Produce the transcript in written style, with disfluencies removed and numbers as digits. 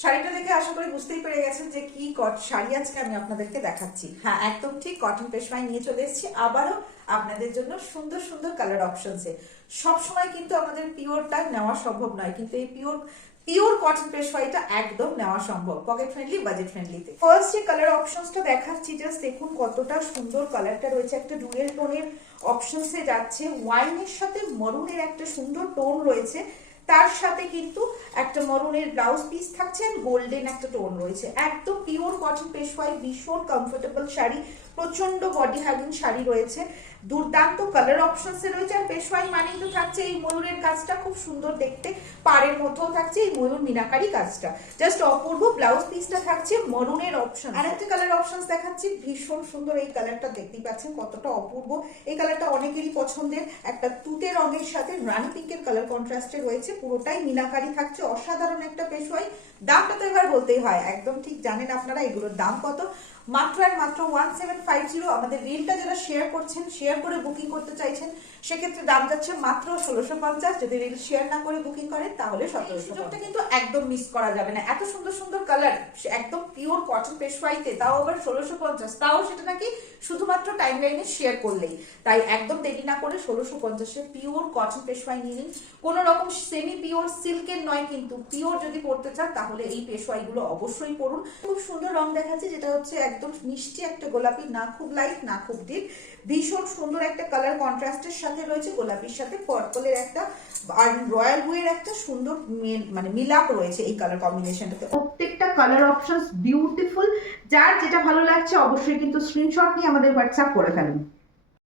শাড়িটা দেখে আশা করি বুঝতেই পেরে গেছেন যে কি শাড়ি আজকে আমি আপনাদেরকে দেখাচ্ছি। হ্যাঁ, একদম ঠিক কটন পেশওয়াই নিয়ে চলে এসেছি আবারও আপনাদের জন্য সুন্দর সুন্দর কালার অপশনসে। সবসময় কিন্তু আমাদের পিওরটা নেওয়া সম্ভব নয়, কিন্তু এই পিওর পিওর কটন পেশওয়াইটা একদম নেওয়া সম্ভব পকেট ফ্রেন্ডলি, বাজেট ফ্রেন্ডলিতে। ফার্স্ট যে কালার অপশনসটা দেখাচ্ছি, জাস্ট দেখুন কতটা সুন্দর কালারটা রয়েছে। একটা ডুয়েল টোনের অপশনসে যাচ্ছে, ওয়াইনের সাথে মরুনের একটা সুন্দর টোন রয়েছে, তার সাথে কিন্তু একটা মরুনের ব্লাউজ পিস থাকছে, আর গোল্ডেন একটা টোন রয়েছে। একদম পিওর কটন পেশওয়াই, ভীষণ কমফোর্টেবল শাড়ি, প্রচন্ড বডি হ্যাগিং শাড়ি রয়েছে, দুর্দান্ত কালার অপশনসে রয়েছে। আর পেশওয়াই মানেই তো থাকছে এই ময়ূরের কাজটা, খুব সুন্দর দেখতে, পাড়ের মধ্যেও থাকছে এই ময়ূর মিনাকারি কাজটা, জাস্ট অপূর্ব। ব্লাউজ পিসটা থাকছে মরুনের অপশন। আর একটা কালার অপশনস দেখাচ্ছি, ভীষণ সুন্দর এই কালারটা, দেখতেই পাচ্ছেন কতটা অপূর্ব। এই কালারটা অনেকেরই পছন্দের, একটা তুতে রঙের সাথে রানি পিঙ্কের কালার কন্ট্রাস্টে রয়েছে, পুরোটাই মিনাকারি থাকছে, অসাধারণ একটা পেশওয়াই। দামটা তো এবার বলতেই হয়, একদম ঠিক জানেন আপনারা এগুলোর দাম কত। মাত্র আর মাত্র 1750। আমাদের রিলটা যারা শেয়ার করছেন, শেয়ার করে বুকিং করতে চাইছেন, সেক্ষেত্রে দাম যাচ্ছে মাত্র 1650। যদি রিল শেয়ার না করে বুকিং করেন তাহলে 1750। কিন্তু একদম মিস করা যাবে না, এত সুন্দর সুন্দর কালার, একদম পিওর কটন পেশওয়াইতে, তাও আবার 1650, তাও সেটা নাকি শুধুমাত্র টাইম লাইনে শেয়ার করলেই। তাই একদম দেরি না করে 1650-এ পিওর কটন পেশওয়াই নিয়ে নিন। কোনো রকম সেমি পিওর সিল্কের নয়, কিন্তু পিওর যদি পড়তে চান তাহলে এই পেশওয়াইগুলো অবশ্যই পড়ুন। খুব সুন্দর রং দেখাচ্ছে, যেটা হচ্ছে একদম মিষ্টি একটা গোলাপি, না খুব লাইট না খুব ডিপ, ভীষণ সুন্দর একটা কালার কন্ট্রাস্টের সাথে রয়েছে, গোলাপির সাথে পার্পলের একটা আর রয়্যাল ব্লু এর একটা সুন্দর মানে মিলাপ রয়েছে এই কালার কম্বিনেশনটাতে। প্রত্যেকটা কালার অপশনস বিউটিফুল। যার যেটা ভালো লাগছে অবশ্যই কিন্তু স্ক্রিনশট নিয়ে আমাদের হোয়াটসঅ্যাপ করে ফেলুন।